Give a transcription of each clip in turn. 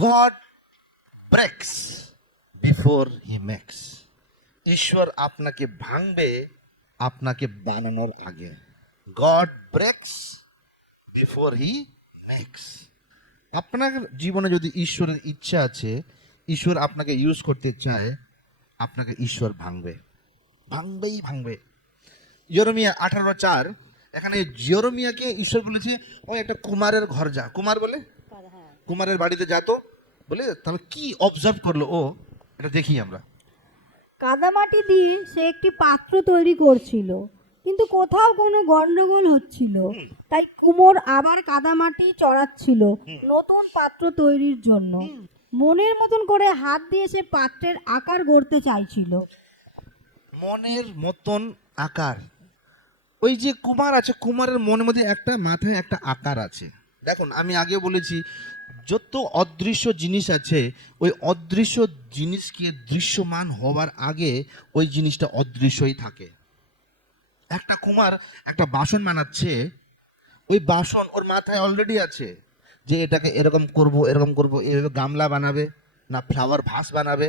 God breaks before he makes. ঈশ্বর আপনাকে ভাঙবে আপনাকে বানানোর আগে। God breaks before he makes. আপনার জীবনে যদি ঈশ্বরের ইচ্ছা আছে, ঈশ্বর আপনাকে ইউজ করতে চায়, আপনাকে ঈশ্বর ভাঙবে, ভাঙবেই ভাঙবে। ইয়েরেমিয়া 18:4, এখানে ইয়েরেমিয়াকে ঈশ্বর বলেছে ওই একটা কুমারের ঘর যা। কুমার বলে কুমারের বাড়িতে যা, তো বলে তাহলে কি অবজার্ভ করলো ও, এটা দেখি আমরা। কাদামাটি দিয়ে সে একটি পাত্র তৈরি করছিল, কিন্তু কোথাও কোনো গন্ডগোল হচ্ছিল। তাই কুমোর আবার কাদামাটি চড়াচ্ছিল নতুন পাত্র তৈরির জন্য। মনের মতন করে হাত দিয়ে সে পাত্রের আকার গড়তে চাইছিল। মনের মতন আকার। ওই যে কুমার আছে, কুমারের মনের মধ্যে একটা মাথায় একটা আকার আছে। দেখুন, আমি আগে বলেছি যত অদৃশ্য জিনিস আছে, ওই অদৃশ্য জিনিসকে দৃশ্যমান হওয়ার আগে ওই জিনিসটা অদৃশ্যই থাকে। একটা কুমার একটা বাসন বানাচ্ছে, ওই বাসন ওর মাথায় অলরেডি আছে যে এটাকে এরকম করব, এরকম করব, এইভাবে গামলা বানাবে, না ফ্লাওয়ার ভাস বানাবে,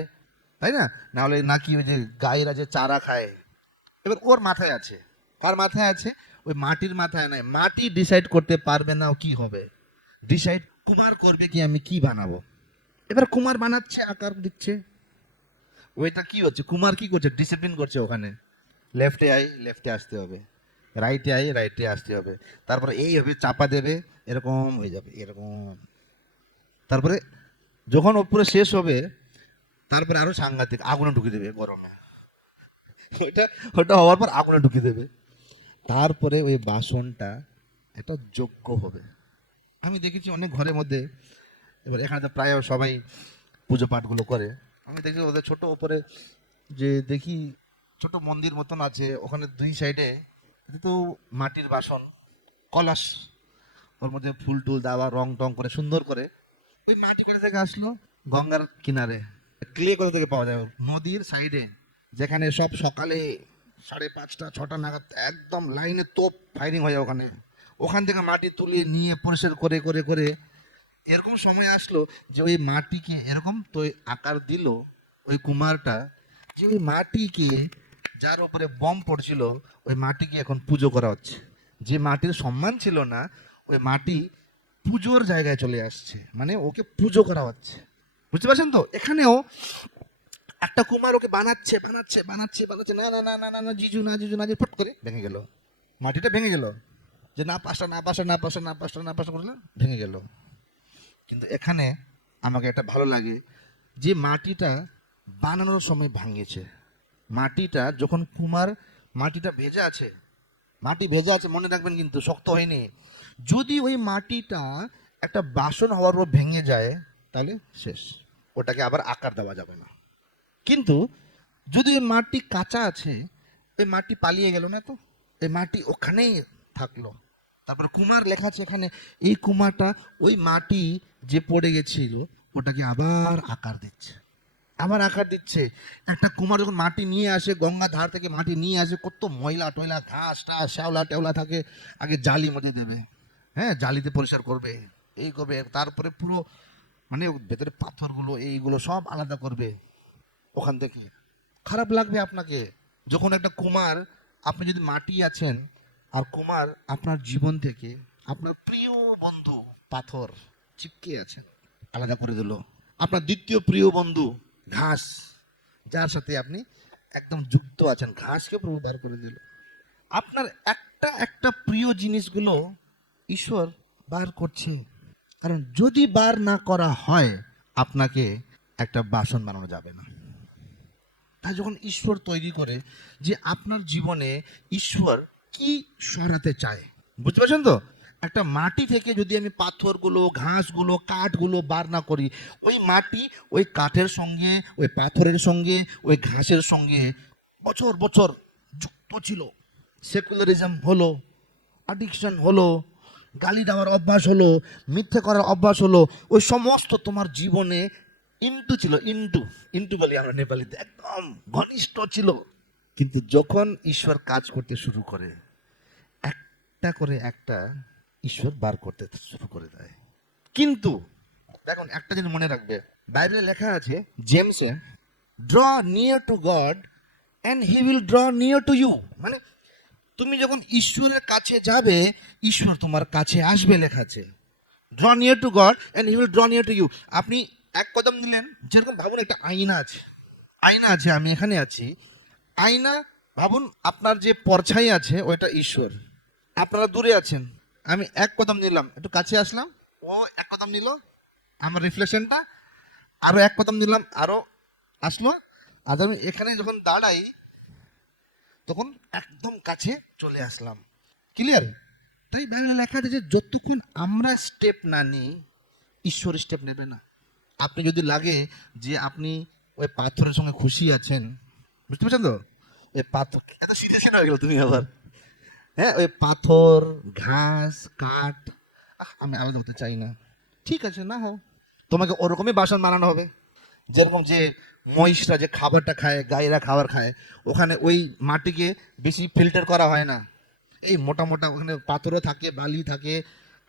তাই না? নাহলে নাকি ওই যে গায়েরা যে চারা খায়, এবার ওর মাথায় আছে। কার মাথায় আছে? ওই মাটির মাথায় নাই। মাটি ডিসাইড করতে পারবে না ও কি হবে, ডিসাইড কুমার করবে কি আমি কি বানাবো। এবার কুমার বানাচ্ছে, আকার দিচ্ছে। ওইটা কি হচ্ছে, কুমার কি করছে, ডিসিপ্লিন করছে। ওখানে লেফটে আই, লেফটে আসতে হবে, রাইটে আই, রাইটে আসতে হবে, তারপরে এই হবে, চাপা দেবে, এরকম হয়ে যাবে, এরকম। তারপরে যখন ওপরে শেষ হবে, তারপরে আরো সাংঘাতিক আগুনে ঢুকে দেবে গরমে। ওইটা ওটা হওয়ার পর আগুনে ঢুকে দেবে। তারপরে ওই বাসনটা একটা যোগ্য হবে। আমি দেখেছি অনেক ঘরের মধ্যে, এবার এখানে তো প্রায় সবাই পুজো পাঠগুলো করে। আমি দেখছি ওদের ছোট ওপরে যে দেখি ছোট মন্দির মতন আছে, ওখানে দুই সাইডে তো মাটির বাসন, কলস, ওর মধ্যে ফুল টুল দেওয়া, রং টং করে সুন্দর করে। ওই মাটি কোথা থেকে আসলো? গঙ্গার কিনারে। ক্লে কোথা থেকে পাওয়া যায়? নদীর সাইডে, যেখানে সব সকালে 5:30 6টা নাগাদ একদম লাইনে তোপ ফায়ারিং হয় ওখানে। ওখান থেকে মাটি তুলে নিয়ে পরিষ্কার করে করে করে এরকম সময় আসলো যে ওই মাটিকে এরকম তো আকার দিল ওই কুমারটা, যে ওই মাটিকে, যার উপরে বম পড়ছিল, ওই মাটিকে এখন পুজো করা হচ্ছে। যে মাটির সম্মান ছিল না, ওই মাটি পুজোর জায়গায় চলে আসছে, মানে ওকে পুজো করা হচ্ছে। বুঝতে পারছেন তো? এখানেও একটা কুমার ওকে বানাচ্ছে বানাচ্ছে বানাচ্ছে বানাচ্ছে, না না না না না না, জিজু না, জিজু না, যে ফট করে ভেঙে গেল, মাটিটা ভেঙে গেল। যে না পাঁচটা, না পাঁচটা, না পাঁচটা, না পাঁচটা, না পাঁচটা করলে ভেঙে গেল। কিন্তু এখানে আমাকে একটা ভালো লাগে যে মাটিটা বানানোর সময় ভাঙিয়েছে। মাটিটা যখন কুমার, মাটিটা ভেজা আছে, মাটি ভেজা আছে, মনে রাখবেন কিন্তু শক্ত হয়নি। যদি ওই মাটিটা একটা বাসন হওয়ার পর ভেঙে যায়, তাহলে শেষ, ওটাকে আবার আকার দেওয়া যাবে না। কিন্তু যদি ওই মাটি কাঁচা আছে, ওই মাটি পালিয়ে গেল না তো, ওই মাটি ওখানেই থাকলো। তারপর কুমার লেখা আছে এখানে, এই কুমারটা ওই মাটি যে পড়ে গেছিল ওটাকে আবার আকার দিচ্ছে, আবার আকার দিচ্ছে। একটা কুমার যখন মাটি নিয়ে আসে, গঙ্গা ধার থেকে মাটি নিয়ে আসে, কত ময়লা টয়লা, ঘাস টাস, শ্যাওলা টেওলা থাকে, আগে জালি মধ্যে দেবে, হ্যাঁ, জালিতে পরিষ্কার করবে, এই করবে, তারপরে পুরো মানে ভেতরে পাথরগুলো এইগুলো সব আলাদা করবে ওখান থেকে। খারাপ লাগবে আপনাকে যখন একটা কুমার, আপনি যদি মাটি আছেন আর কুমার আপনার জীবন থেকে আপনার প্রিয় বন্ধু পাথর চিপকে আছেন, আলাদা করে দিল। আপনার দ্বিতীয় প্রিয় বন্ধু ঘাস, যার সাথে আপনি একদম যুক্ত আছেন, ঘাসকে প্রভু বার করে দিল। আপনার একটা একটা প্রিয় জিনিসগুলো ঈশ্বর বার করছে, কারণ যদি বার না করা হয় আপনাকে একটা বাসন বানানো যাবে না। তাই যখন ঈশ্বর তৈরি করে যে আপনার জীবনে ঈশ্বর কি সরাতে চায়, বুঝতে পারছেন তো? একটা মাটি থেকে যদি আমি পাথরগুলো, ঘাসগুলো, কাঠগুলো বার না করি, ওই মাটি ওই কাঠের সঙ্গে, ওই পাথরের সঙ্গে, ওই ঘাসের সঙ্গে বছর বছর যুক্ত ছিল। সেকুলারিজম হলো, অ্যাডিকশন হলো, গালি দেওয়ার অভ্যাস হলো, মিথ্যে করার অভ্যাস হলো, ওই সমস্ত তোমার জীবনে ইন্টু ছিল, ইন্টু, ইন্টু বলি আমরা নেপালিতে, একদম ঘনিষ্ঠ ছিল। কিন্তু যখন ঈশ্বর কাজ করতে শুরু করে, একটা করে একটা ঈশ্বর বার করতে শুরু করে দেয়। কিন্তু দেখুন একটা জিনিস মনে রাখবে, বাইবেলে লেখা আছে জেমসে, draw near to God and he will draw near to you. মানে তুমি যখন ঈশ্বরের কাছে যাবে, ঈশ্বর তোমার কাছে আসবে, লেখা আছে draw near to God and he will draw near to you. আপনি এক কদম দিলেন, যেরকম ভাবুন একটা আয়না আছে, আয়না আছে, আমি এখানে আছি, আয়না ভাবুন আপনার যে পরছাই আছে ওইটা ঈশ্বর, আপনারা দূরে আছেন, আমি এক কদম নিলাম, একটু কাছে আসলাম, ও এক কদম নিল, আমার রিফ্লেকশনটা আরো এক কদম নিলাম, আরো আসলো, আজ আমি এখানে যখন দাঁড়াই তখন একদম কাছে চলে আসলাম। ক্লিয়ার? তাই বাইবেলে লেখা আছে যে যতক্ষণ আমরা স্টেপ না নিই, ঈশ্বর স্টেপ নেবে না। আপনি যদি লাগে যে আপনি ওই পাথরের সঙ্গে খুশি আছেন, বুঝতে পারছেন তো, ওই পাথর এত সিরিয়াস হয়ে গেল তুমি আবার, হ্যাঁ ওই পাথর ঘাস কাঠ, আমি আলাদা হতে চাই না, ঠিক আছে না, হ্যাঁ তোমাকে ওরকমই বাসন বানানো হবে। যেরকম যে মহিষরা যে খাবারটা খায়, গায়েরা খাবার খায়, ওখানে ওই মাটিকে বেশি ফিল্টার করা হয় না, এই মোটা মোটা ওখানে পাথরও থাকে, বালি থাকে,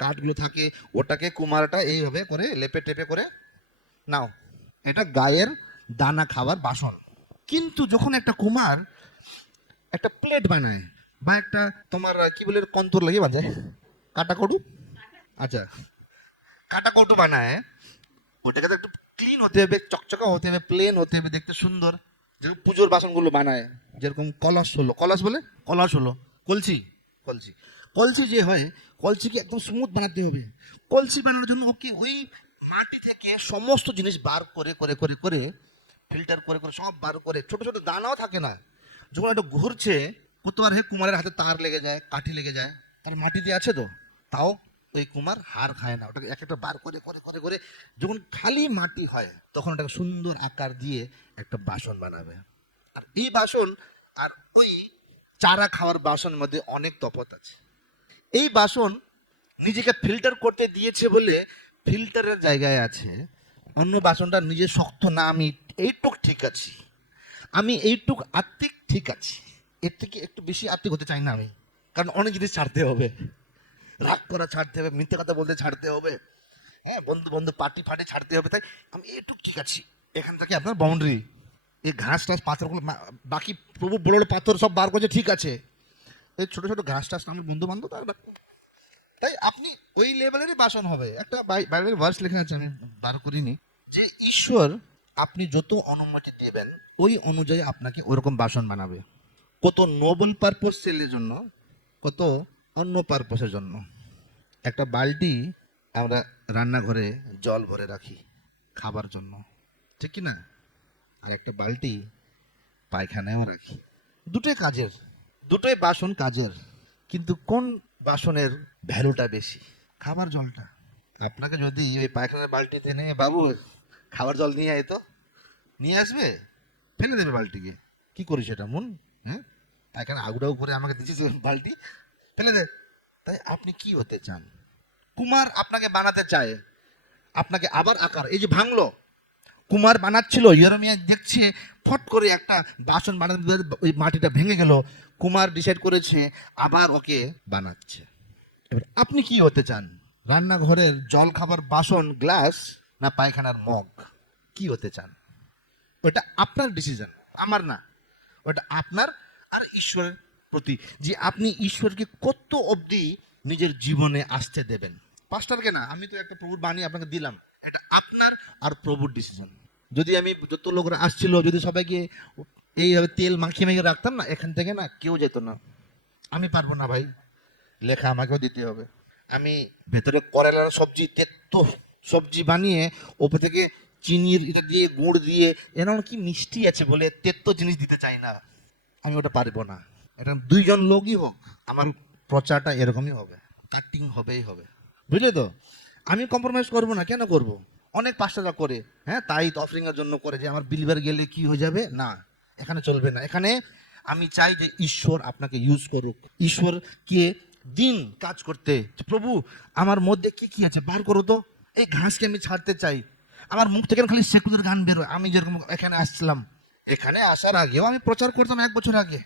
কাঠগুলো থাকে, ওটাকে কুমারটা এইভাবে করে লেপে টেপে করে নাও, এটা গায়ের দানা খাবার বাসন। কিন্তু যখন একটা কুমার একটা প্লেট বানায় বা একটা তোমার কি বলে কন্তর লাগিয়ে বাজে কাটা কটু, আচ্ছা কাটা কটু বানায়, ওটাকে তো একটু ক্লিন হতে হবে, চকচকা হতে হবে, প্লেন হতে হবে, দেখতে সুন্দর। যেরকম পুজোর বাসনগুলো বানায়, যেরকম কলস হলো, কলস বলে কলস হলো, কলসি, কলসি, কলসি যে হয়, কলসিকে একদম স্মুথ বানাতে হবে। কলসি বানানোর জন্য ওকে ওই মাটি থেকে সমস্ত জিনিস বার করে করে করে করে ফিল্টার করে করে সব বার করে, ছোট ছোট দানাও থাকে না, যখন এটা ঘুরছে কতবার হে কুমারের হাতে তার লেগে যায়, কাঠি লেগে যায়, তার মাটিতে আছে তো, তাও ওই কুমার হার খায় না, ওটাকে এক একটা বার করে করে করে করে যখন খালি মাটি হয় তখন ওটাকে সুন্দর আকার দিয়ে একটা বাসন বানাবে। আর এই বাসন আর ওই চারা খাওয়ার বাসনের মধ্যে অনেক তফাৎ আছে। এই বাসন নিজেকে ফিল্টার করতে দিয়েছে বলে ফিল্টারের জায়গায় আছে, অন্য বাসনটা নিজে শক্ত না, আমি এইটুক ঠিক আছি, আমি এইটুক আত্মিক ঠিক আছি, এর থেকে একটু বেশি আত্মিক হতে চাই না আমি, কারণ অনেক জিনিস ছাড়তে হবে, রাগ করা ছাড়তে হবে, মিথ্যে কথা বলতে ছাড়তে হবে, হ্যাঁ বন্ধু বন্ধু পার্টি ফাটি ছাড়তে হবে, তাই আমি এইটুক ঠিক আছি, এখান থেকে আপনার বাউন্ডারি, এই ঘাস টাস পাথরগুলো বাকি প্রভু বড় বড় পাথর সব বার করছে, ঠিক আছে, এই ছোট ছোট ঘাস টাস আমার বন্ধু বান্ধব তাই আপনি ওই লেভেলেরই বাসন হবে। একটা বাইবেলের ভার্স লেখা আছে, আমি বার করিনি, যে ঈশ্বর আপনি যত অনুমতি দেবেন ওই অনুযায়ী আপনাকে ওরকম বাসন বানাবে, কত নোবেল পারপোজ সেলের জন্য, কত অন্য পারপোসের জন্য। একটা বালতি আমরা রান্নাঘরে জল ভরে রাখি খাবার জন্য, ঠিক কি না, আর একটা বালতি পায়খানায়ও রাখি, দুটোই কাজের, দুটোই বাসন কাজের, কিন্তু কোন বাসনের ভ্যালুটা বেশি? খাবার জলটা। আপনাকে যদি ওই পায়খানার বালতিতে নিয়ে বাবু খাবার জল নিয়ে আয় তো, নিয়ে আসবে, ফেলে দেবে বালতিকে, কি করিস এটা মন, হ্যাঁ পায়খানা আগুড়াউ করে আমাকে দিচ্ছিস বালতি, ফেলে দে। তাই আপনি কি হতে চান? কুমার আপনাকে বানাতে চায়, আপনাকে আবার আকার, এই যে ভাঙলো, কুমার বানাচ্ছিল, ইয়েরেমিয়া দেখছে ফট করে একটা বাসন বানাতে, ওই মাটিটা ভেঙে গেল, কুমার ডিসাইড করেছে আবার ওকে বানাচ্ছে। এবার আপনি কি হতে চান? রান্নাঘরের জল খাবার বাসন গ্লাস না পায়খানার মগ? কি হতে চান? ওটা আপনার ডিসিশন, আমার না, ওটা আপনার আর ঈশ্বরের প্রতি, যে আপনি ঈশ্বরকে কত অবধি নিজের জীবনে আসতে দেবেন। পাস্টারকে না, আমি তো একটা প্রভুর বাণী আপনাকে দিলাম, এটা আপনার আর প্রভুর ডিসিশন। যদি আমি যত লোকরা আসছিল যদি সবাইকে এইভাবে তেল মাখিয়ে মাখিয়ে রাখতাম না, এখান থেকে না কেউ যেত না। আমি পারবো না ভাই, লেখা আমাকেও দিতে হবে। আমি ভেতরে করেলার সবজি, তেতো সবজি বানিয়ে ওপর থেকে চিনির এটা দিয়ে গুড় দিয়ে এরকম কি মিষ্টি আছে বলে তেতো জিনিস দিতে চাই না, আমি ওটা পারবো না। এটা দুইজন লোকই হোক, আমার প্রচারটা এরকমই হবে, কাটিং হবেই হবে, বুঝলে তো? আমি কম্প্রোমাইজ করবো না, কেন করব? অনেক পাস্টাররা করে, হ্যাঁ তাই অফারিং এর জন্য করে যে আমার বিলিভার গেলে কি হয়ে যাবে, না এখানে চলবে না। এখানে আমি চাই যে ঈশ্বর আপনাকে ইউজ করুক, ঈশ্বরকে দিন কাজ করতে, প্রভু আমার মধ্যে কি কি আছে বার করো তো, এই ঘাসকে আমি ছাড়তে চাই, আমার মুখ থেকে খালি সেকুলার গান বেরোয়। আমি যেরকম এখানে আসছিলাম, এখানে আসার আগেও আমি প্রচার করতাম 1 বছর আগে,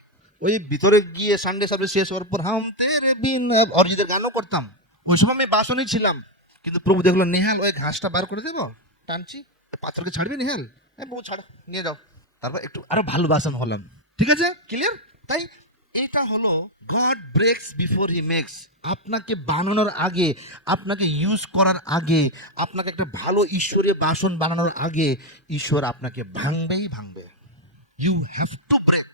ওই ভিতরে গিয়ে সানডে সার্ভিস শেষ হওয়ার পর হাম তেরে বিন অরিজিতের গানও করতাম, ওই সময় আমি বাসনই ছিলাম, কিন্তু প্রভু দেখলো নেহাল ওই ঘাসটা বার করে দেবো, টানছি, পাথরকে ছাড়বে নেহাল, হ্যাঁ প্রভু ছাড়ো, নিয়ে যাও। তারপর একটু আরো ভালোবাসন হলাম, ঠিক আছে, ক্লিয়ার? তাই এটা হলো God breaks before he makes. আপনাকে বানানোর আগে, আপনাকে ইউজ করার আগে, আপনাকে একটা ভালো ঈশ্বরীয় বাসন বানানোর আগে ঈশ্বর আপনাকে ভাঙবেই ভাঙবে। You have to break.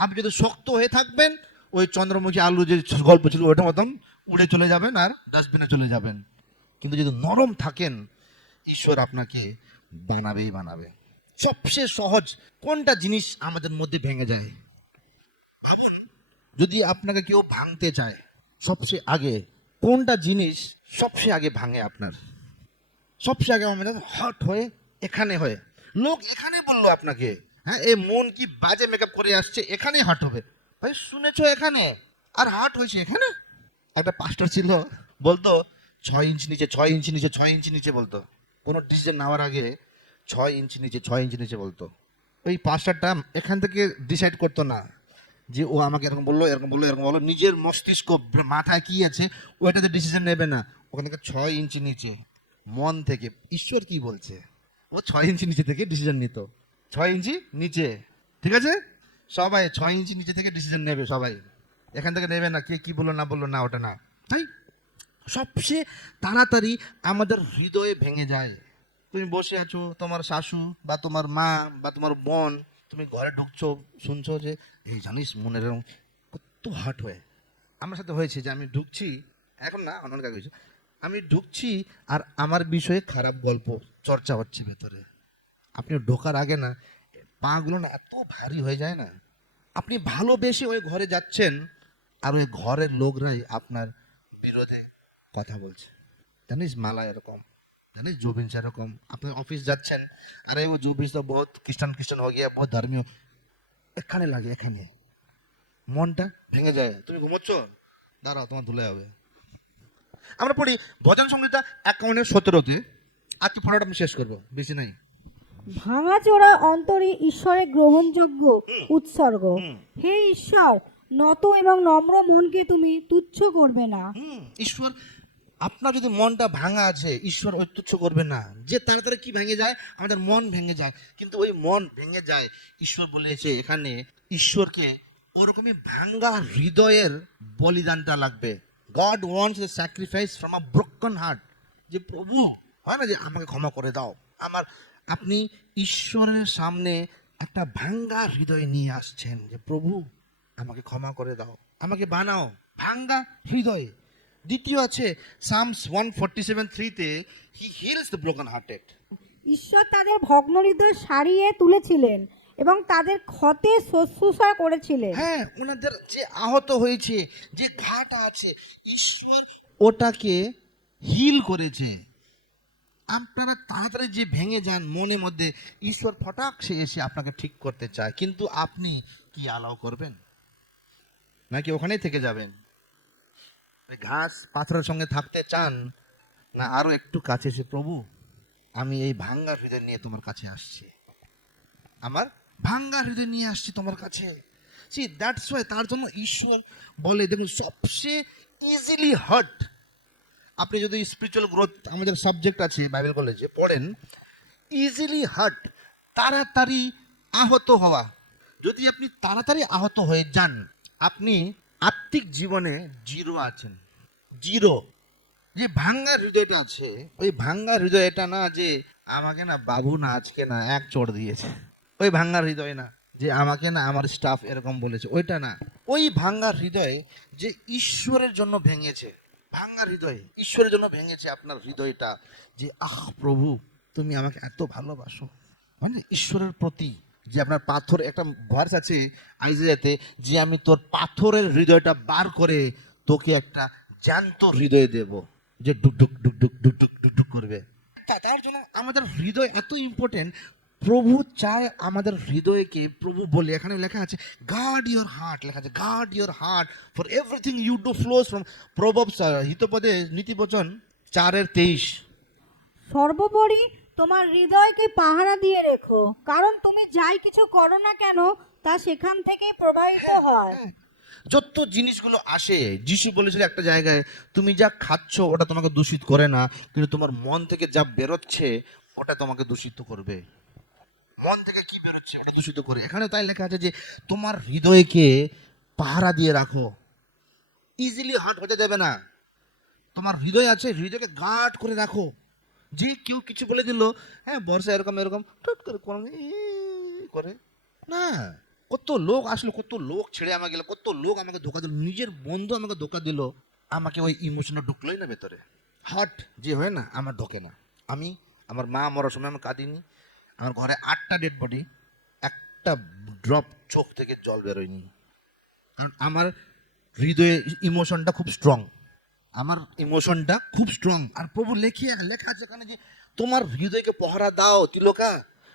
আপনি যদি শক্ত হয়ে থাকবেন, ওই চন্দ্রমুখী আলু যে গল্প ছিল ওটার মতন উড়ে চলে যাবেন আর ডাস্টবিনে চলে যাবেন। কিন্তু যদি নরম থাকেন, ঈশ্বর আপনাকে বানাবেই বানাবে। সবচেয়ে সহজ কোনটা জিনিস আমাদের মধ্যে ভেঙে যায়? ভাবুন, যদি আপনাকে কেউ ভাঙতে চায়, সবচেয়ে আগে কোনটা জিনিস সবচেয়ে আগে ভাঙে আপনার? সবচেয়ে আগে আমাদের হট হয়ে এখানে হয়ে, লোক এখানে বললো আপনাকে, হ্যাঁ এই মন কি বাজে মেকআপ করে আসছে, এখানে হার্ট হবে। ভাই শুনেছো এখানে, আর হার্ট হয়েছে এখানে। একটা পাস্টার ছিল, বলতো 6 ইঞ্চি নিচে, 6 ইঞ্চি নিচে, 6 ইঞ্চি নিচে বলতো। কোনো ডিসিশন নেওয়ার আগে 6 ইঞ্চি নিচে, 6 ইঞ্চি নিচে বলতো। ওই পাস্টারটা এখান থেকে ডিসাইড করতো না যে ও আমাকে এরকম বললো, এরকম বললো, এরকম বললো। নিজের মস্তিষ্ক মাথায় কি আছে ওইটাতে ডিসিশন নেবে না। ওখান থেকে 6 ইঞ্চি নিচে মন থেকে ঈশ্বর কি বলছে, ও 6 ইঞ্চি নিচে থেকে ডিসিশন নিত। 6 ইঞ্চি নিচে, ঠিক আছে? সবাই 6 ইঞ্চি নিচে থেকে ডিসিশন নেবে, সবাই এখান থেকে নেবে না, কে কি বললো না বললো না, ওটা না। তাই সবচেয়ে তাড়াতাড়ি আমাদের হৃদয়ে ভেঙে যায়। তুমি বসে আছো, তোমার শাশু বা তোমার মা বা তোমার বোন, তুমি ঘরে ঢুকছো, শুনছো যে এই জানিস মনের এরকম কত হার্ট হয়ে। আমার সাথে হয়েছে যে আমি ঢুকছি, এখন না অনেক আগে হয়েছে, আমি ঢুকছি আর আমার বিষয়ে খারাপ গল্প চর্চা হচ্ছে ভেতরে। আপনি ঢোকার আগে না পাগুলো না এত ভারী হয়ে যায় না। আপনি ভালোবেসে ওই ঘরে যাচ্ছেন আর ওই ঘরের লোকরাই আপনার বিরোধে কথা বলছে। জানিস মালা এরকম, জানিস জোবিনস এরকম। আপনি অফিস যাচ্ছেন, আরে वो জোবিনস তো বহুত খ্রিস্টান খ্রিস্টান হয়ে গিয়া, বহুত ধর্মীয়। এখানে লাগে, এখানে মনটা ভেঙে যায়। তুমি ঘুমোচ্ছ, দাঁড়াও তোমার ধুলে হবে। আমরা পড়ি ভজন সংহিতা 51:17-তে। আজকে পড়াটা আমি শেষ করবো, বেশি নাই। ভাঙাচোরা অন্তরে ঈশ্বরের গ্রহণযোগ্য উৎসর্গ। হে ঈশ্বর, নত এবং নম্র মনকে তুমি তুচ্ছ করবে না। ঈশ্বর, আপনার যদি মনটা ভাঙা আছে, ঈশ্বর ওই তুচ্ছ করবে না। যে তাড়াতাড়ি কি ভেঙে যায়, আমাদের মন ভেঙে যায়। কিন্তু ওই মন ভেঙে যায়, ঈশ্বর বলেছে এখানে ঈশ্বরকে ওরকমই ভাঙ্গা হৃদয়ের বলিদানটা লাগবে। God wants the sacrifice from a broken heart. যে প্রভু, হয় না যে আমাকে ক্ষমা করে দাও, আমার, আপনি ঈশ্বরের সামনে একটা ভাঙ্গা হৃদয় নিয়ে আসছেন যে প্রভু আমাকে ক্ষমা করে দাও, আমাকে বানাও ভাঙ্গা হৃদয়ে। দ্বিতীয় আছে সামস 147:3-তে, he heals the broken hearted. ঈশ্বর তাদের ভগ্ন হৃদয় সারিয়ে তুলেছিলেন এবং তাদের ক্ষতে শুশ্রূষা করেছিলেন। হ্যাঁ, ওনাদের যে আহত হয়েছে, যে ঘাটা আছে, ঈশ্বর ওটাকে হিল করেছে। আপনারা তাড়াতাড়ি যে ভেঙে যান মনের মধ্যে, ঈশ্বর ফটাক সে এসে আপনাকে ঠিক করতে চায়, কিন্তু আপনি কি অ্যালাউ করবেন, নাকি ওখানেই থেকে যাবেন? ওই ঘাস পাথরের সঙ্গে থাকতে চান, না আরো একটু কাছে এসে প্রভু আমি এই ভাঙ্গা হৃদয় নিয়ে তোমার কাছে আসছি, আমার ভাঙ্গা হৃদয় নিয়ে আসছি তোমার কাছে। সি দ্যাটস ওয়াই, তার জন্য ঈশ্বর বলে, দেখুন সবচেয়ে ইজিলি হার্ট। আপনি যদি স্পিরিচুয়াল গ্রোথ আমাদের সাবজেক্ট আছে বাইবেল কলেজে পড়েন, ইজিলি হার্ট, তাড়াতাড়ি আহত হওয়া। যদি আপনি তাড়াতাড়ি আহত হয়ে যান, আপনি আত্মিক জীবনে জিরো আছেন, জিরো। যে ভাঙ্গা হৃদয়টা আছে, ওই ভাঙ্গা হৃদয়টা না যে আমাকে না বাবু না আজকে না এক চড় দিয়েছে, ওই ভাঙ্গা হৃদয় না যে আমাকে না আমার স্টাফ এরকম বলেছে, ওইটা না। ওই ভাঙ্গা হৃদয় যে ঈশ্বরের জন্য ভেঙেছে, ভাঙ্গা হৃদয় ঈশ্বরের জন্য ভেঙেছে আপনার হৃদয়টা, যে আহ প্রভু তুমি আমাকে এত ভালোবাসো, মানে ঈশ্বরের প্রতি। যে আপনার পাথর, একটা ভার্স আছে আইজায়াতে, যে আমি তোর পাথরের হৃদয়টা বার করে তোকে একটা জ্যান্ত হৃদয় দেব, যে ডুক ডুক ডুক ডুক ডুক ডুক ডুক ডুক করবে। তার জন্য আমাদের হৃদয় এত ইম্পর্টেন্ট। প্রভু চায় আমাদের হৃদয়কে, প্রভু বলে এখানে লেখা আছে গার্ড ইওর হার্ট, লেখা আছে guard your heart for everything you do flows from proverbs, হিতোপদে নীতিবচন 4:23। সর্বোপরি তোমার হৃদয়কে পাহারা দিয়ে রেখো, কারণ তুমি যাই কিছু করো না কেন তা সেখান থেকেই প্রবাহিত হয়। যত জিনিসগুলো আসে, যিশু বলেছিল একটা জায়গায়, তুমি যা খাচ্ছ ওটা তোমাকে দূষিত করে না, কিন্তু তোমার মন থেকে যা বেরোচ্ছে ওটা তোমাকে দূষিত করবে। মন থেকে কি বেরোচ্ছে ওটা দূষিত করে। এখানে তাই লেখা আছে যে তোমার হৃদয়কে পাহারা দিয়ে রাখো, ইজিলি হার্ট হতে দেবে না। তোমার হৃদয় আছে, হৃদয়কে গার্ড করে রাখো। যে কেউ কিছু বলে দিল, হ্যাঁ বর্ষা এরকম এরকম টুট করে করে না। কত লোক আসলো, কত লোক ছেড়ে আমাকে গেল, কত লোক আমাকে ধোকা দিল, নিজের বন্ধু আমাকে ধোকা দিল, আমাকে ওই ইমোশনটা ঢুকলোই না ভেতরে। হার্ট যে হয় না, আমার ঢোকে না। আমি, আমার মা মরার সময় আমি কাঁদিনি, আমার ঘরে 8টা ডেড বডি, একটা ড্রপ চোখ থেকে জল বেরোয়নি, কারণ আমার হৃদয়ে ইমোশনটা খুব স্ট্রং। আমার ইমোশনটা খুব স্ট্রং। আর প্রভু লেখা আছে ওখানে যে তোমার হৃদয়কে পহরা দাও তিলকা।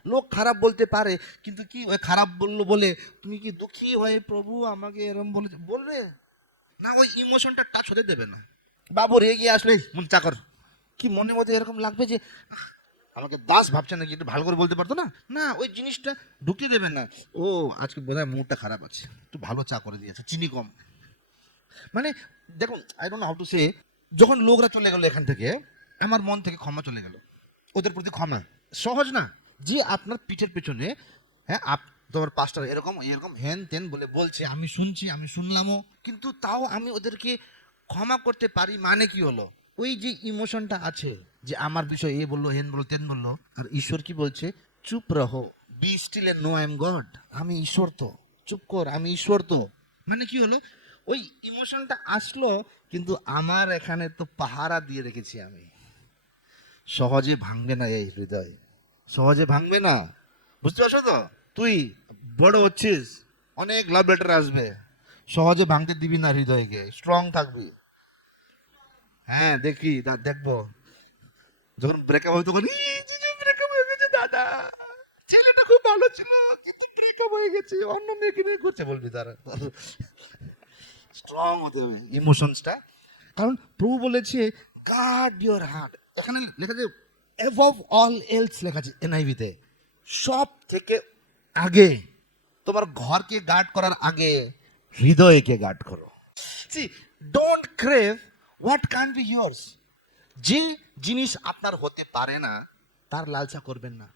লোক খারাপ বলতে পারে, কিন্তু কি ওই খারাপ বললো বলে তুমি কি দুঃখী হয়ে প্রভু আমাকে এরকম বলবে না, ওই ইমোশনটা টাচ হতে দেবে না। বাবু রেগে আসলে মন চাকর কি মনের মধ্যে এরকম লাগবে যে আমাকে দাস ভাবছে নাকি, একটু ভালো করে বলতে পারতো না, না ওই জিনিসটা ঢুকতে দেবে না। ও আজকে বোধহয় মুডটা খারাপ আছে, একটু ভালো চা করে দিয়েছে, চিনি কম। মানে দেখুন, I don't know how to say, যখন লোকরা চলে গেল এখান থেকে, আমার মন থেকে ক্ষমা চলে গেল। ওদের প্রতি ক্ষমা সহজ না। যে আপনার পিঠের পেছনে, হ্যাঁ তোমার পাস্টার এরকম এরকম হেন তেন বলে বলছে, আমি শুনছি, আমি শুনলামও, কিন্তু তাও আমি ওদেরকে ক্ষমা করতে পারি। মানে কি হলো, ওই যে ইমোশনটা আছে যে আমার বিষয় এ বললো, হেন বললো, তেন বললো, আর ঈশ্বর কি বলছে, চুপ রহো, be still and know I am God. আমি ঈশ্বর তো, চুপ কর, আমি ঈশ্বর তো। মানে কি হলো, ওই ইমোশনটা আসলো, কিন্তু আমার এখানে তো পাহারা দিয়ে রেখেছি আমি। সহজে ভাঙবে না এই হৃদয়, সহজে ভাঙবে না। বুঝতে পারছো তো? তুই বড় হচ্ছিস, অনেক লাভ লেটার আসবে, সহজে ভাঙতে দিবি না হৃদয়কে, স্ট্রং থাকবি। হ্যাঁ দেখি দেখবো, যখন ব্রেকআপ হবে তখন ব্রেকআপ হয়ে গেছে দাদা, ছেলেটা খুব ভালো ছিল কিন্তু ব্রেকআপ হয়ে গেছে, অন্য মেয়েকে নিয়ে করছে, বলবি তারা। স্ট্রং হতে হবে ইমোশনসটা, কারণ প্রভু বলেছে গার্ড ইওর হার্ট। এখানে লেখা আছে অ্যাবভ অল এলস, লেখা আছে এনআইভিতে, সব থেকে আগে। তোমার ঘরকে গার্ড করার আগে হৃদয়কে গার্ড করো। See, don't crave what can be yours. যে জিনিস আপনার হতে পারে না তার লালসা করবেন না।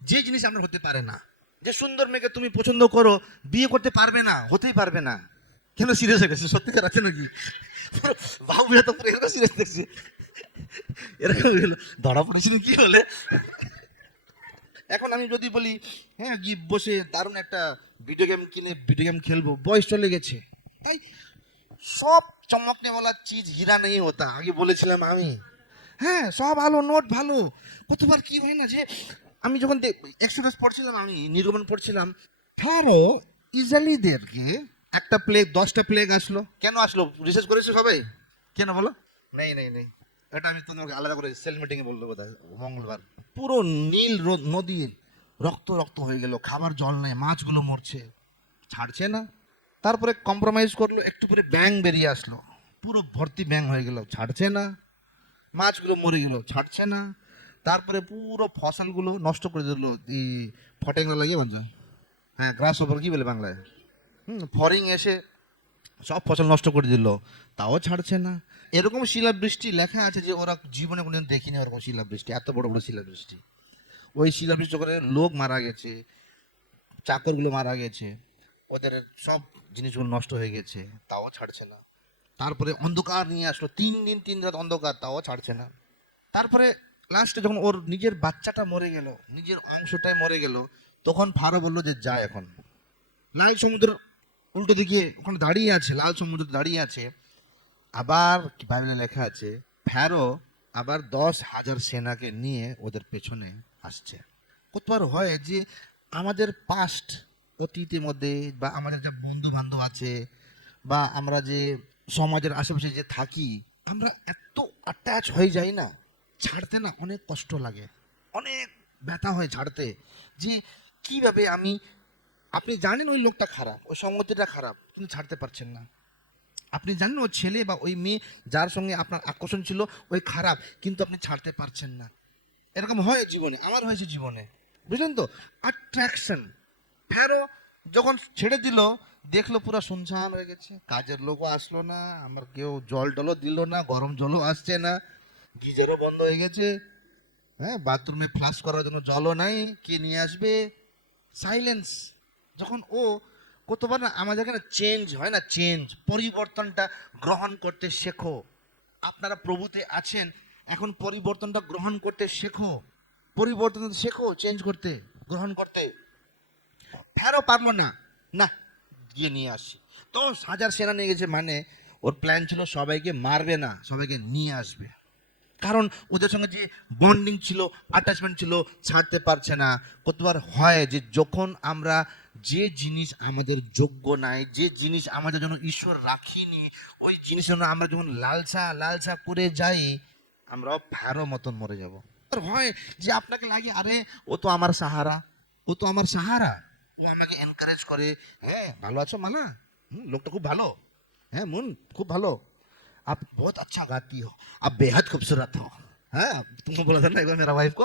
যে জিনিস আপনার হতে পারে না, যে সুন্দর মেয়েকে তুমি পছন্দ করো, বিয়ে করতে পারবে না, হতেই পারবে না। কেন সিরিয়াস হয়ে গেছে, সত্যিকার আছে নাকি? বাবু তো পুরো এরকম সিরিয়াস দেখছি, এরকম হলো, ধরা পড়েছিল কি হলে। এখন আমি যদি বলি হ্যাঁ গিয়ে বসে দারুণ একটা ভিডিও গেম কিনে ভিডিও গেম খেলবো, বয়স চলে গেছে। তাই সব চমকনে वाला চিজ হীরা নেই হতা, আগে বলেছিলাম আমি। হ্যাঁ সব ভালো, নোট ভালো, কতবার কি হয় না যে আমি যখন এক্সোডাস পড়ছিলাম, আমি নির্গমন পড়ছিলাম, ফারো ইসরায়েলীদেরকে একটা প্লেগ, 10টা প্লেগ আসলো। কেন আসলো রিসার্চ করেছো সবাই? কেন বলো? নেই নেই নেই, এটা আমি তোমাকে আলাদা করে সেল মিটিংয়ে বলবো বোধহয় মঙ্গলবার। পুরো নীল নদী রক্ত রক্ত হয়ে গেল, খাবার জল নেই, মাছগুলো মরছে, ছাড়ছে না। তারপরে কম্প্রোমাইজ করলো, একটু পরে ব্যাং বেরিয়ে আসলো, পুরো ভর্তি ব্যাং হয়ে গেল, ছাড়ছে না। মাছগুলো মরে গেল, ছাড়ছে না। তারপরে পুরো ফসলগুলো নষ্ট করে দিল, এই ফটেংরা লাগিয়ে বাঞ্চা, হ্যাঁ গ্রাস ওভার কি বলে বাংলায়, ফরিং এসে সব ফসল নষ্ট করে দিল, তাও ছাড়ছে না। এরকম শিলাবৃষ্টি লেখা আছে যে ওরা জীবনে কোনোদিন দেখিনি ওরকম শিলাবৃষ্টি, এত বড় বড় শিলাবৃষ্টি। ওই শিলাবৃষ্টি করে লোক মারা গেছে, চাকরগুলো মারা গেছে, ওদের সব জিনিসগুলো নষ্ট হয়ে গেছে, তাও ছাড়ছে না। তারপরে অন্ধকার নিয়ে আসলো, 3 দিন 3 রাত অন্ধকার, তাও ছাড়ছে না। তারপরে লাস্টে যখন ওর নিজের বাচ্চাটা মরে গেল, নিজের অংশটাই মরে গেল, তখন ফারো বললো যে যা এখন। লাল সমুদ্র উল্টো দিকে ওখানে দাঁড়িয়ে আছে, লাল সমুদ্র দাঁড়িয়ে আছে। আবার বাইবেলে লেখা আছে ফ্যারো আবার 10,000 সেনাকে নিয়ে ওদের পেছনে আসছে। কতবার হয় যে আমাদের পাস্ট, অতীতের মধ্যে, বা আমাদের যে বন্ধু বান্ধব আছে, বা আমরা যে সমাজের আশেপাশে যে থাকি, আমরা এত অ্যাটাচ হয়ে যাই না, ছাড়তে না অনেক কষ্ট লাগে, অনেক ব্যথা হয় ছাড়তে। যে কিভাবে আমি, আপনি জানেন ওই লোকটা খারাপ, ওই সঙ্গতিটা খারাপ, কিন্তু ছাড়তে পারছেন না। আপনি জানেন ওই ছেলে বা ওই মেয়ে যার সঙ্গে আপনার আকর্ষণ ছিল ওই খারাপ, কিন্তু আপনি ছাড়তে পারছেন না। এরকম হয় জীবনে, আমার হয়েছে জীবনে, বুঝলেন তো? অ্যাট্রাকশন। ফেরো যখন ছেড়ে দিল, দেখলো পুরো শুনশান হয়ে গেছে, কাজের লোকও আসলো না, আমার কেউ জল টলও দিল না, গরম জলও আসছে না, গিজারও বন্ধ হয়ে গেছে, হ্যাঁ বাথরুমে ফ্লাশ করার জন্য জলও নাই, কে নিয়ে আসবে? সাইলেন্স। যখন ও কতবার না আমাদের এখানে চেঞ্জ হয় না, চেঞ্জ, পরিবর্তনটা গ্রহণ করতে শেখো। আপনারা প্রভুতে আছেন, এখন পরিবর্তনটা গ্রহণ করতে শেখো, পরিবর্তন শেখো, চেঞ্জ করতে, গ্রহণ করতে। ফেরো পারলো না, না গিয়ে নিয়ে আসি। 10,000 সেনা নিয়ে গেছে, মানে ওর প্ল্যান ছিল সবাইকে মারবে না, সবাইকে নিয়ে আসবে। কারণ ওদের সঙ্গে যে বন্ডিং ছিল, অ্যাটাচমেন্ট ছিল, ছাড়তে পারছে না। কতবার হয় যে যখন আমরা যে জিনিস আমাদের যোগ্য নাই, যে জিনিস আমাদের জন্য ঈশ্বর রাখিনি, ওই জিনিস জন্য আমরা যখন লালসা লালসা করে যাই, আমরাও ভ্যারো মতন মরে যাব। আর হয় যে আপনাকে লাগে আরে ও তো আমার সাহারা, ও তো আমার সাহারা, ও আমাকে এনকারেজ করে, হ্যাঁ ভালো আছো মালা, লোকটা খুব ভালো, হ্যাঁ মুন খুব ভালো, आप बहुत अच्छा गाती हो, आप बेहद खूबसूरत हो। হ্যাঁ তুমি বলে দেন না একবার মেরা ওয়াইফ কো।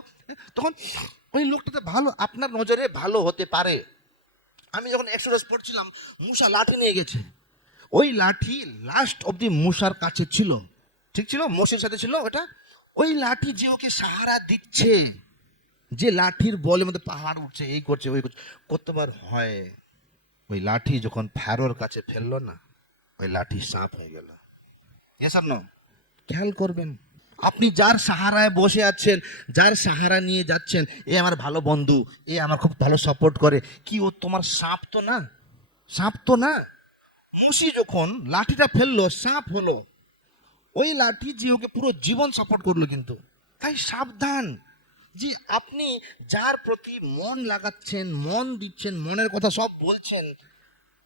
তখন ওই লোকটাতে ভালো, আপনার নজরে ভালো হতে পারে। আমি যখন এক্সোডাস পড়ছিলাম, মূসা লাঠি নিয়ে গেছে, ওই লাঠি লাস্ট অব্দি মূসার কাছে ছিল, ঠিক ছিল, মোশের সাথে ছিল ওটা। ওই লাঠি যে ওকে সাহারা দিচ্ছে, যে লাঠির বলে মধ্যে পাহাড় উঠছে, এই করছে ওই করছে, কতবার হয় ওই লাঠি যখন ফ্যারোর কাছে ফেললো না, ওই লাঠি সাপ হয়ে গেল। ইয়েস আর নো? খেয়াল করবেন, আপনি যার সাহারায় বসে আছেন, যার সাহারা নিয়ে যাচ্ছেন, এ আমার ভালো বন্ধু, এ আমার খুব ভালো সাপোর্ট করে, কি ও তোমার সাপ তো না? সাপ তো না। মুসি যখন লাঠিটা ফেললো, সাপ হলো। ওই লাঠি যে ওকে পুরো জীবন সাপোর্ট করলো কিন্তু। তাই সাবধান, যে আপনি যার প্রতি মন লাগাচ্ছেন, মন দিচ্ছেন, মনের কথা সব বলছেন,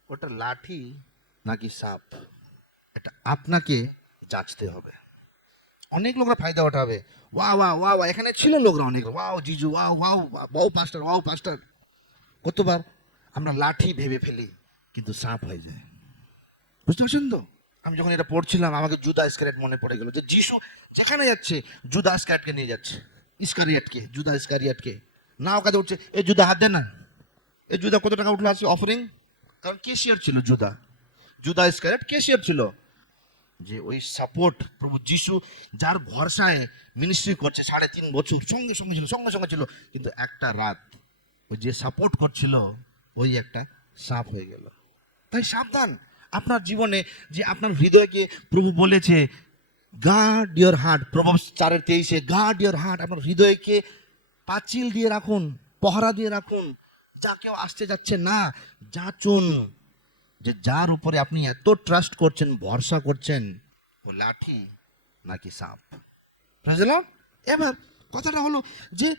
ওটা লাঠি নাকি সাপ, এটা আপনাকে যাচতে হবে। অনেক লোকরা ফায়দা ওঠাবে, ওয়া ওয়া ওয়া ওয়া, এখানে ছিল লোকরা অনেক, ওয়াও জিজু, ওয়াও ওয়াও, ওয়াও পাস্টার, ওয়াও পাস্টার। কতবার আমরা লাঠি ভেবে ফেলি, কিন্তু সাপ হয়ে যায়। বুঝতে পারছেন তো? আমি যখন এটা পড়ছিলাম, আমাকে জুদা ইস্কারিয়ট মনে পড়ে গেল, যে যিশু যেখানে যাচ্ছে জুদা ইস্কারিয়টকে নিয়ে যাচ্ছে, ইস্কারিয়টকে, জুদা ইস্কারিয়টকে না ওখানে উঠছে, এ জুদা হাত দে না, এ জুদা কত টাকা উঠলো আছে অফারিং, কারণ কেশিয়ার ছিল জুদা, জুদা ইস্কারিয়ট কেশিয়ার ছিল। যে ওই সাপোর্ট প্রভু যিশু যার ভরসায় মিনিস্ট্রি করছে 3.5 বছর, সঙ্গে সঙ্গে ছিল, সঙ্গে সঙ্গে ছিল, কিন্তু একটা রাত ওই যে সাপোর্ট করছিল, ওই একটা সাপ হয়ে গেল। তাই সাবধান আপনার জীবনে, যে আপনার হৃদয়কে প্রভু বলেছে গার্ড ইয়োর হার্ট, প্রভাব 4:23, গার্ড ইয়োর হার্ট, আপনার হৃদয়কে পাঁচিল দিয়ে রাখুন, পহরা দিয়ে রাখুন, যা কেউ আসতে যাচ্ছে না, যাচুন যে যার উপরে আপনি এত ট্রাস্ট করছেন, ভরসা করছেন, ও লাঠি নাকি সাপ। বুঝলাম? এবার কথাটা হলো যে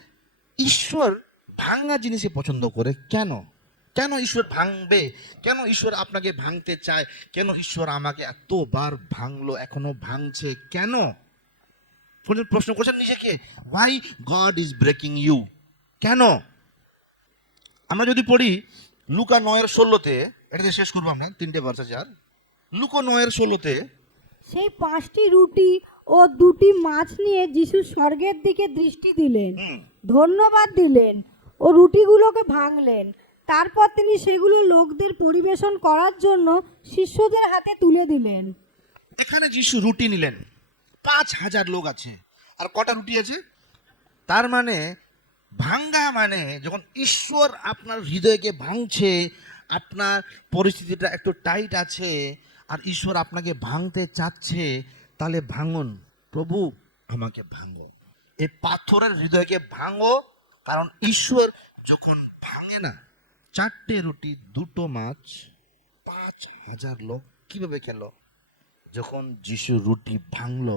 ঈশ্বর ভাঙা জিনিসে পছন্দ করে কেন? কেন ঈশ্বর ভাঙবে? কেন ঈশ্বর আপনাকে ভাঙতে চায়? কেন ঈশ্বর আমাকে এতবার ভাঙলো, এখনো ভাঙছে কেন? প্রশ্ন করছেন নিজেকে, why God is breaking you, কেন? আমরা যদি পড়ি লুকা 9:16, এটা দিয়ে শেষ করবো আমরা, 3টে ভার্স আছে আর। লুকা 9:16, সেই 5টি রুটি ও 2টি মাছ নিয়ে যিশু স্বর্গের দিকে দৃষ্টি দিলেন, ধন্যবাদ দিলেন ও রুটিগুলোকে ভাঙলেন। তারপর তিনি সেগুলো লোকদের পরিবেশন করার জন্য শিষ্যদের হাতে তুলে দিলেন। এখানে যিশু রুটি নিলেন, 5,000 লোক আছে, আর কটা রুটি আছে? তার মানে ভাঙ্গা, মানে যখন ঈশ্বর আপনার হৃদয়কে ভাঙছে, আপনার পরিস্থিতিটা একটু টাইট আছে, আর ঈশ্বর আপনাকে ভাঙতে চাচ্ছে, তাহলে ভাঙুন, প্রভু আমাকে ভাঙো, এই পাথরের হৃদয়কে ভাঙো। কারণ ঈশ্বর যখন ভাঙে না, 4টে রুটি 2টো মাছ, 5,000 লোক কিভাবে খেলো? যখন যিশু রুটি ভাঙলো,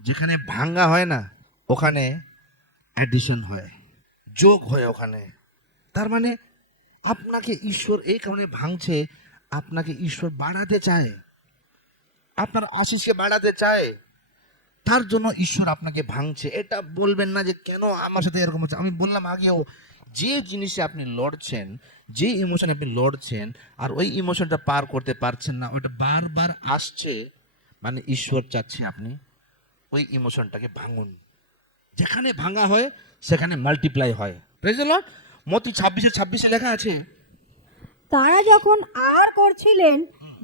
যেখানে ভাঙ্গা হয় না, ওখানে অ্যাডিশন হয়, যোগ হয় ওখানে। তার মানে আপনাকে ঈশ্বর এই কারণে ভাঙছে, আপনাকে ঈশ্বর বাড়াতে চায়, আপনার আশিসকে বাড়াতে চায়, তার জন্য ঈশ্বর আপনাকে ভাঙছে। এটা বলবেন না যে কেন আমার সাথে এরকম হচ্ছে। আমি বললাম আগেও, যে জিনিসে আপনি লড়ছেন, যে ইমোশন আপনি লড়ছেন, আর ওই ইমোশনটা পার করতে পারছেন না, ওটা বারবার আসছে, মানে ঈশ্বর চাচ্ছে আপনি ওই ইমোশনটাকে ভাঙুন। যেখানে ভাঙা হয় সেখানে মাল্টিপ্লাই হয়। Praise the Lord. মতি 26:26 লেখা আছে, তারা যখন আর করছিলেন,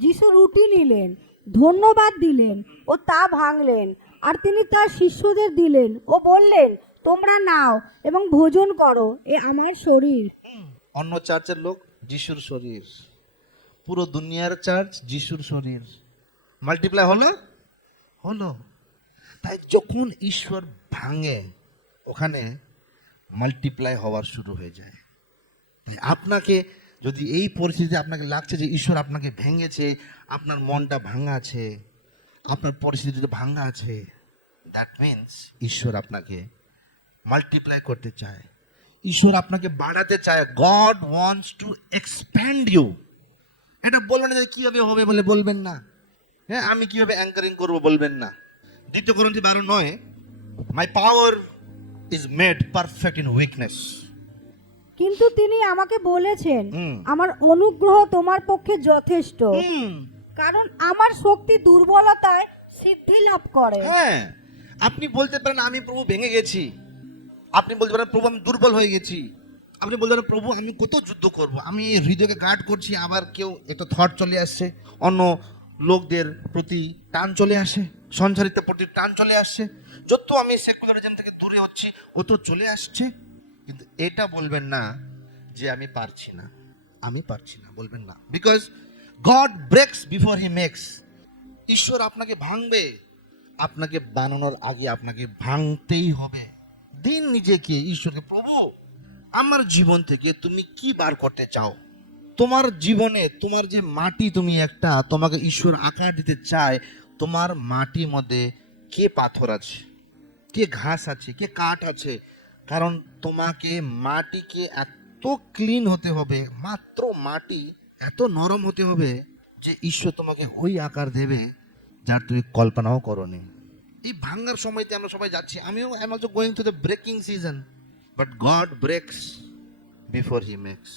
যিশু রুটি নিলেন, ধন্যবাদ দিলেন ও তা ভাঙলেন, আর তিনি তার শিষ্যদের দিলেন ও বললেন, তোমরা নাও এবং ভোজন করো, এ আমার শরীর। অন্য চার্চের লোক যিশুর শরীর, পুরো দুনিয়ার চার্চ যিশুর শরীর। মাল্টিপ্লাই হলো হলো তাই যখন ঈশ্বর ভাঙে ওখানে মাল্টিপ্লাই হওয়ার শুরু হয়ে যায়। আপনাকে যদি এই পরিস্থিতিতে আপনাকে লাগছে যে ঈশ্বর আপনাকে ভেঙেছে, আপনার মনটা ভাঙা আছে, আপনার পরিস্থিতিতে ভাঙা আছে, দ্যাট মিন্স ঈশ্বর আপনাকে মাল্টিপ্লাই করতে চায়, ঈশ্বর আপনাকে বাড়াতে চায়। God wants to expand you. এটা বলবেন না যে কীভাবে হবে বলে বলবেন না, হ্যাঁ আমি কীভাবে অ্যাঙ্কারিং করবো বলবেন না। 2 Corinthians 12:9, my power is made perfect in weakness. কিন্তু তিনি আমাকে বলেছেন, হুম। আমার অনুগ্রহ তোমার পক্ষে যথেষ্ট, কারণ আমার শক্তি দুর্বলতায় সিদ্ধি লাভ করে। হ্যাঁ, আপনি বলতে পারেন আমি প্রভু ভেঙে গেছি, আপনি বলতে পারেন প্রভু আমি দুর্বল হয়ে গেছি, আপনি বলতে পারেন প্রভু আমি কত যুদ্ধ করব, আমি এই হৃদয়কে গার্ড করছি, আবার কেউ এত থট চলে আসছে, অন্য লোকদের প্রতি টান চলে আসে, সংসারিত্বের প্রতি টান চলে আসছে, যত আমি সেকুলারিজম থেকে দূরে হচ্ছি ও তো চলে আসছে। কিন্তু এটা বলবেন না যে আমি পারছি না, আমি পারছি না বলবেন না, because God breaks before he makes. ঈশ্বর আপনাকে ভাঙবে, আপনাকে বানানোর আগে আপনাকে ভাঙতেই হবে। দিন নিজেকে ঈশ্বরকে, প্রভু আমার জীবন থেকে তুমি কি বার করতে চাও? তোমার জীবনে তোমার যে মাটি, তুমি একটা তোমাকে ঈশ্বর আকার দিতে চায়, তোমার মাটির মধ্যে কে পাথর আছে, কে ঘাস আছে, কে কাঠ আছে? কারণ তোমাকে মাটিকে এত ক্লিন হতে হবে, মাত্র মাটি এত নরম হতে হবে যে ঈশ্বর তোমাকে ওই আকার দেবে যার তুমি কল্পনাও করোনি। এই ভাঙার সময়তে আমরা সবাই যাচ্ছি, আমিও I am also going through the breaking season, but God breaks before he makes.